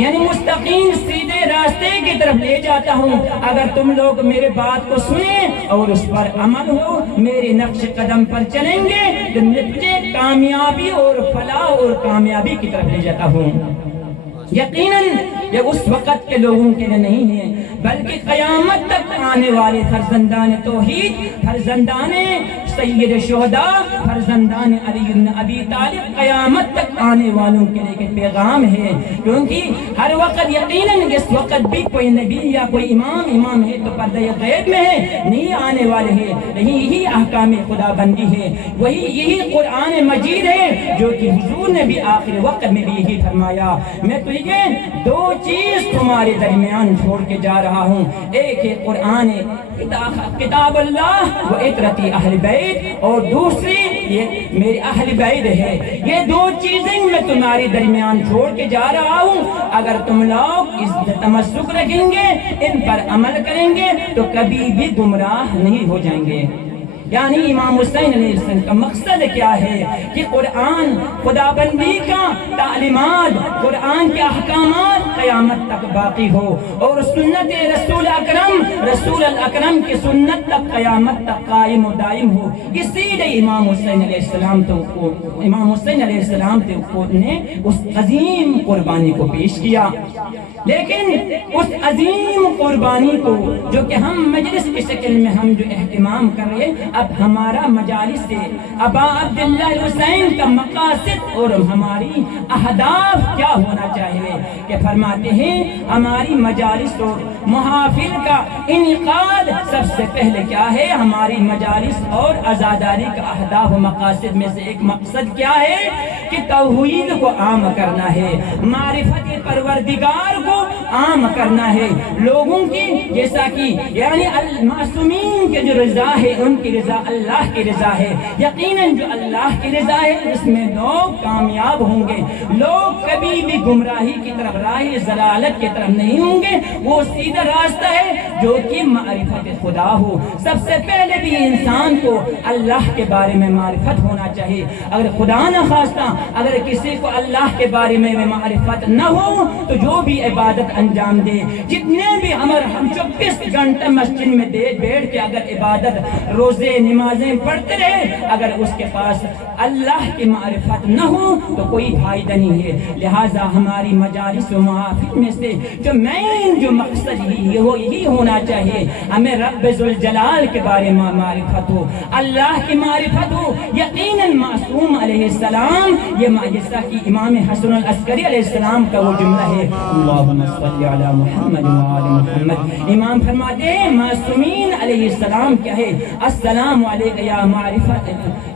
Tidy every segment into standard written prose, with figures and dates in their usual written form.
یعنی مستقیم سیدھے راستے کی طرف لے جاتا ہوں اگر تم لوگ میرے بات کو سنیں اور اس پر عمل ہو، میرے نقش قدم پر چلیں گے تو تجھے کامیابی اور فلاح اور کامیابی کی طرف لے جاتا ہوں۔ یقیناً یہ اس وقت کے لوگوں کے لیے نہیں ہے بلکہ قیامت تک آنے والے فرزندان توحید، فرزندان سید شہداء، فرزندان علی بن ابی طالب، قیامت تک آنے والوں کے لیے پیغام ہے، کیونکہ ہر وقت یقیناً اس وقت بھی کوئی نبی یا کوئی امام ہے تو پردہ غیب میں ہے، نہیں آنے والے ہیں، یہی احکام خدا بندی ہے، یہی قرآن مجید ہے جو کہ حضور نے بھی آخر وقت میں بھی یہی فرمایا، میں تجھے دو چیز تمہارے درمیان چھوڑ کے جا رہا ہوں، ایک ہے قرآن کتاب اللہ و اطرتی اہل بیت، اور دوسری یہ میرے اہل بیت ہے۔ یہ دو چیزیں میں تمہارے درمیان چھوڑ کے جا رہا ہوں، اگر تم لوگ اس تمسک رکھیں گے، ان پر عمل کریں گے تو کبھی بھی گمراہ نہیں ہو جائیں گے۔ یعنی امام حسین علیہ السلام کا مقصد کیا ہے کہ قرآن خدا بندی کا تعلیمات، قرآن کے احکامات قیامت تک باقی ہو، اور سنت رسول الاکرم کی سنت تک قیامت تک قائم و دائم ہو۔ اسی لیے امام حسین علیہ السلام نے اس عظیم قربانی کو پیش کیا، لیکن اس عظیم قربانی کو جو کہ ہم مجلس کی شکل میں ہم جو اہتمام کر رہے ہیں، اب ہمارا مجالس سے ابا عبداللہ حسین کا مقاصد اور ہماری اہداف کیا ہونا چاہیے کہ فرماتے ہیں ہماری مجالس اور محافل کا انعقاد سب سے پہلے کیا ہے، ہماری مجالس اور عزاداری کا اہداف و مقاصد میں سے ایک مقصد کیا ہے کہ توحید کو عام کرنا ہے، معرفت پروردگار کو عام کرنا ہے، لوگوں کی جیسا کہ یعنی المعصومین کے جو رضا ہے ان کی رضا اللہ کی رضا ہے، یقیناً جو اللہ کی رضا ہے اس میں لوگ کامیاب ہوں گے، لوگ کبھی بھی گمراہی کی طرف، راہ ضلالت کی طرف نہیں ہوں گے، وہ سیدھا راستہ ہے جو کہ معرفت خدا ہو۔ سب سے پہلے بھی انسان کو اللہ کے بارے میں معرفت ہونا چاہیے، اگر خدا نہ خواستہ اگر کسی کو اللہ کے بارے میں معرفت نہ ہو تو جو بھی عبادت انجام دے، جتنے بھی ہم 24 گھنٹہ مسجد میں بیٹھ کے اگر عبادت، روزے، نمازیں پڑھتے رہے، اگر اس کے پاس اللہ کی معرفت نہ ہو تو کوئی فائدہ نہیں ہے۔ لہٰذا ہماری مجالس و محافل میں سے جو مین جو مقصد یہی ہونا چاہیے، ہمیں رب ذوالجلال کے بارے میں معرفت ہو، اللہ کی معرفت ہو۔ یقیناً معصوم علیہ السلام، یہ جیسا کہ امام حسن العسکری علیہ السلام کا وہ جملہ ہے، اللہم صلی علی محمد وآل محمد، امام فرماتے ہیں معصومین علیہ السلام کیا ہے، السلام علیکہ یا معرفت،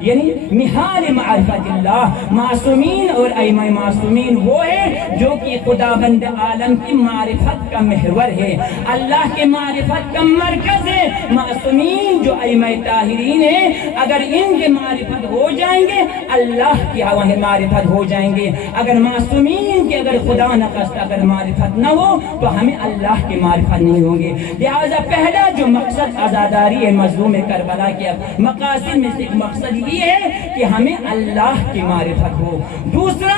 یعنی محال معرفت اللہ، معصومین اور ائمہ معصومین وہ ہے جو کہ خدا بند عالم کی معرفت کا محور ہے، اللہ کے معرفت کا مرکز ہے۔ معصومین جو ائمہ طاہرین ہیں، اگر ان کے معرفت ہو جائیں گے اللہ کی معرفت ہو جائیں گے، اگر معصومین کے اگر خدا نخواستہ اگر معرفت نہ ہو تو ہمیں اللہ کی معرفت نہیں ہوں گے۔ لہٰذا پہلا جو مقصد عزاداری ہے مظلوم کربلا کے مقاصد میں سے ایک مقصد یہ ہے کہ ہمیں اللہ کی معرفت ہو۔ دوسرا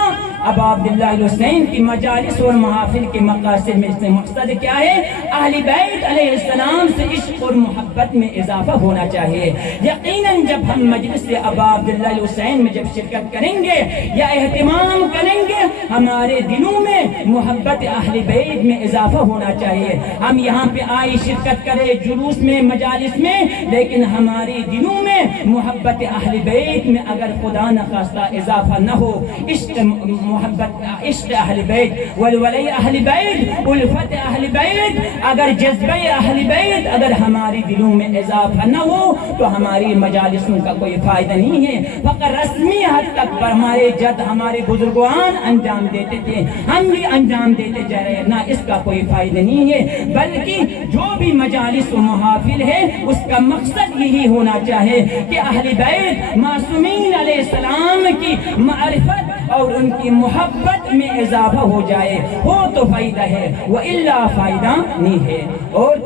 ابا عبداللہ حسین کی مجالس اور محافل کے مقاصد میں سے مقصد کیا ہے، اہل بیت علیہ السلام سے عشق اور محبت میں اضافہ ہونا چاہیے۔ یقیناً جب ہم مجلس ابا عبداللہ حسین میں جب شرکت کریں گے یا اہتمام کریں گے، ہمارے دلوں میں محبت اہل بیت میں اضافہ ہونا چاہیے۔ ہم یہاں پہ آئے شرکت کرے جلوس میں، مجالس میں، لیکن ہمارے دلوں میں محبت اہل بیت میں اگر خدا نخواستہ اضافہ نہ ہو، عشق محبت، عشق اہل بیت، ولولی اہل بیت، الفت اہل بیت، اگر جذبہ اہل بیت اگر ہمارے دلوں میں اضافہ نہ ہو تو ہماری مجالسوں کا کوئی فائدہ نہیں ہے۔ فقط رسمی حد تک پر ہمارے جد ہمارے بزرگان انجام دیتے تھے، ہم بھی انجام دیتے جا رہے ہیں، نہ اس کا کوئی فائدہ نہیں ہے، بلکہ جو بھی مجالس و محافل ہے اس کا مقصد یہی ہونا چاہے کہ اہل بیت معصومین علیہ السلام کی معرفت اور ان کی محبت میں اضافہ ہو جائے ہو تو فائدہ ہے، وَإِلَّا فائدہ نہیں ہے۔ اور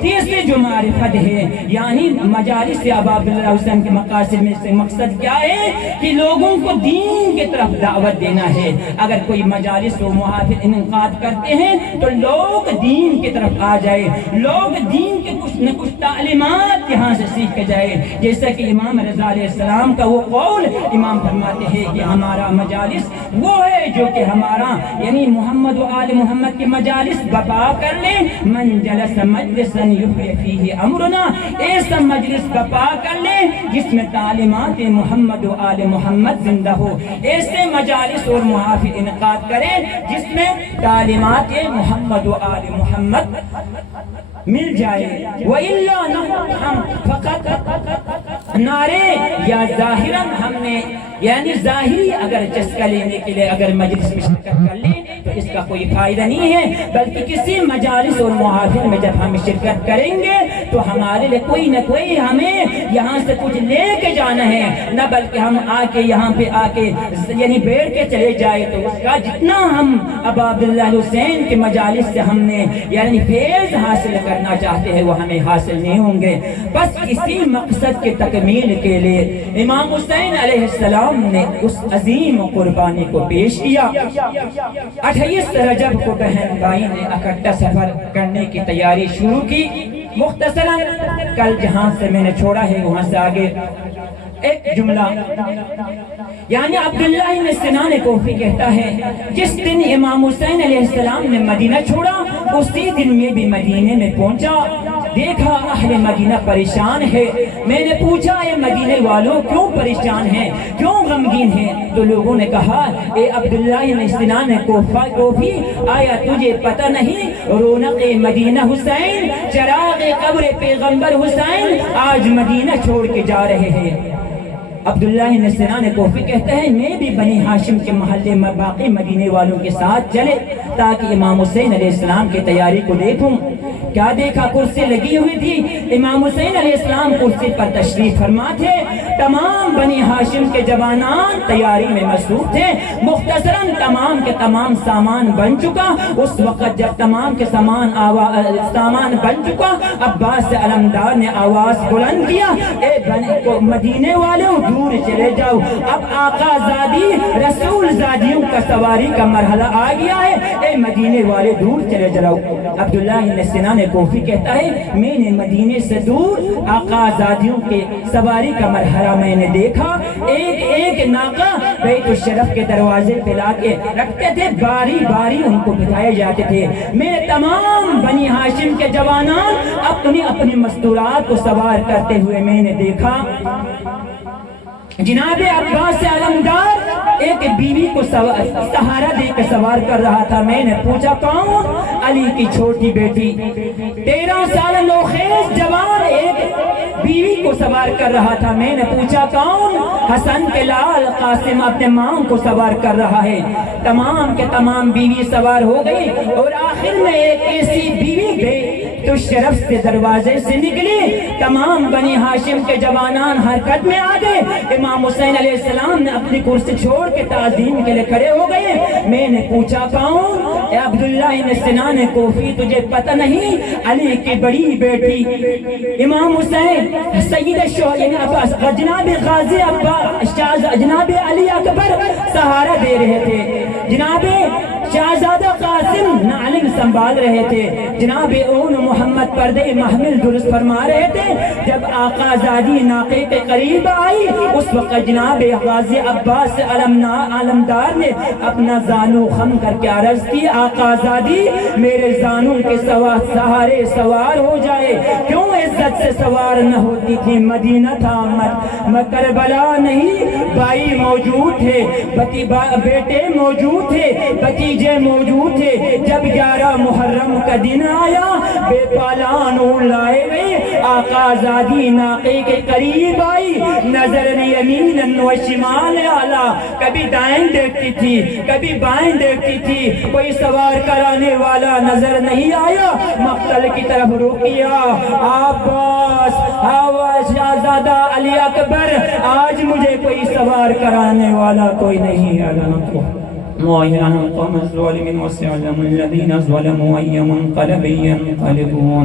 تیسری جو معرفت ہے یعنی مجالس ابا عبداللہ حسین کے مقاصد میں سے مقصد کیا ہے کہ لوگوں کو دین کی طرف دعوت دینا ہے۔ اگر کوئی مجالس و محافل انعقاد کرتے ہیں تو لوگ دین کی طرف آ جائے، لوگ دین کے کچھ نہ کچھ تعلیمات یہاں سے سیکھ کے جائے، جیسا کہ امام رضا علیہ السلام کا وہ قول امام فرماتے ہیں کہ ہمارا مجالس وہ ہے جو کہ ہمارا یعنی محمد و آل محمد کے مجالس بپا کر لے، من جلس مجلسا یحیی فیہ امرنا، ایسا مجلس بپا کر لے جس میں تعلیمات محمد و آل محمد زندہ ہو، ایسے مجالس اور محافل انعقاد کرے جس میں تعلیمات محمد و آل محمد مل جائے۔ وَإِلَّا ہم فقط نعرے یا ظاہراً ہم نے یعنی ظاہری اگر چسکا لینے کے لیے اگر مجلس میں شرکت کر لیں تو اس کا کوئی فائدہ نہیں ہے، بلکہ کسی مجالس اور محافل میں جب ہم شرکت کریں گے تو ہمارے لیے کوئی نہ کوئی ہمیں یہاں سے کچھ لے کے جانا ہے، نہ بلکہ ہم آ کے یہاں پہ آ کے یعنی بیٹھ کے چلے جائے تو اس کا جتنا ہم ابا عبداللہ حسین کے مجالس سے ہم نے یعنی فیض حاصل کرنا چاہتے ہیں وہ ہمیں حاصل نہیں ہوں گے۔ بس اسی مقصد کے تکمیل کے لیے امام حسین علیہ السلام نے اس عظیم قربانی کو پیش کیا۔ 28 رجب کو بہن بھائی نے اکٹھا سفر کرنے کی تیاری شروع کی۔ مختصراً کل جہاں سے میں نے چھوڑا ہے وہاں سے آگے ایک جملہ یعنی عبداللہ بن سنان کوفی کہتا ہے جس دن امام حسین علیہ السلام نے مدینہ چھوڑا اسی دن میں بھی مدینے میں پہنچا، دیکھا اہل مدینہ پریشان ہے، میں نے پوچھا اے مدینے والوں کیوں پریشان ہیں، کیوں غمگین ہیں؟ تو لوگوں نے کہا اے عبداللہ بن سنان کوفی آیا تجھے پتہ نہیں رونق مدینہ حسین، چراغ قبر پیغمبر حسین آج مدینہ چھوڑ کے جا رہے ہیں۔ عبداللہ بن سنان کوفی کہتے ہیں میں بھی بنی ہاشم کے محلے میں باقی مدینے والوں کے ساتھ چلے تاکہ امام حسین علیہ السلام کی تیاری کو دیکھوں۔ کیا دیکھا؟ کرسی لگی ہوئی تھی، امام حسین علیہ السلام کرسی پر تشریف فرما تھے، تمام بنی ہاشم کے جوانان تیاری میں مصروف تھے۔ مختصراً تمام کے تمام سامان بن چکا۔ اس وقت جب تمام کے سامان بن چکا عباس علمدار نے آواز بلند کیا اے مدینے والوں دور چلے جاؤ، اب آقا زادی رسول زادیوں کا سواری کا مرحلہ آ گیا ہے، اے مدینے والے دور چلے جاؤ۔ عبداللہ بن سنان کوفی کہتا ہے میں نے مدینے سے دور آقا زادیوں کے سواری کا مرحلہ میں نے دیکھا، ایک ایک ناقہ بیت الشرف کے دروازے پہ لا کے رکھتے تھے، باری باری ان کو بٹھائے جاتے تھے۔ میں تمام بنی ہاشم کے جوانان اپنی اپنی مستورات کو سوار کرتے ہوئے میں نے دیکھا۔ جناب عباس علمدار ایک بیوی کو سہارا دے کے سوار کر رہا تھا۔ میں نے پوچھا کون؟ علی کی چھوٹی بیٹی 13 سال نوخیز جوان ایک بیوی کو سوار کر رہا تھا۔ میں نے پوچھا کون؟ حسن کے لال قاسم اپنے ماں کو سوار کر رہا ہے۔ تمام کے تمام بیوی سوار ہو گئی اور آخر میں ایک ایسی بیوی گئی تو شرف سے دروازے سے نکلی، تمام بنی ہاشم کے جوانان حرکت میں آ گئے۔ امام حسین علیہ السلام نے اپنی کرسی چھوڑ کے تعظیم کے لیے کھڑے ہو گئے۔ میں نے پوچھا کون؟ اے عبداللہ بن سنان کوفی تجھے پتہ نہیں علی کی بڑی بیٹی امام حسین سید الشہداء جناب غازی عباس جناب علی اکبر سہارا دے رہے تھے، جناب شہزادہ قاسم نعلم سنبھال رہے تھے، جناب اون محمد پردے محمل درست فرما رہے تھے۔ جب آقا زادی ناقے کے قریب آئی اس وقت جناب غازی عباس علمدار نے اپنا زانو خم کر کے عرض کی آقا زادی میرے زانو کے سہارے سوار ہو جائے، کیوں عزت سے سوار نہ ہوتی تھی؟ مدینہ تھا کربلا نہیں، بھائی موجود تھے، بیٹے موجود تھے، بتیجے موجود تھے۔ جب 11 محرم کا دن آیا بے پالان اون لائے گئے، آقا زادی ناقے کے قریب آئی، نظر یمین و شمال آلا، کبھی دائیں دیکھتی تھی کبھی بائیں دیکھتی تھی، کوئی سوار کرانے والا نظر نہیں آیا، مقتل کی طرف رکیا۔ عباس شہزادہ علی اکبر آج مجھے کوئی سوار کرانے والا کوئی نہیں ہے۔ وَيَعْلَمُ الْقَوْمَ الظَّالِمِينَ وَسَيَعْلَمُ الَّذِينَ ظَلَمُوا أَيَّ مُنقَلَبٍ يَنقَلِبُونَ۔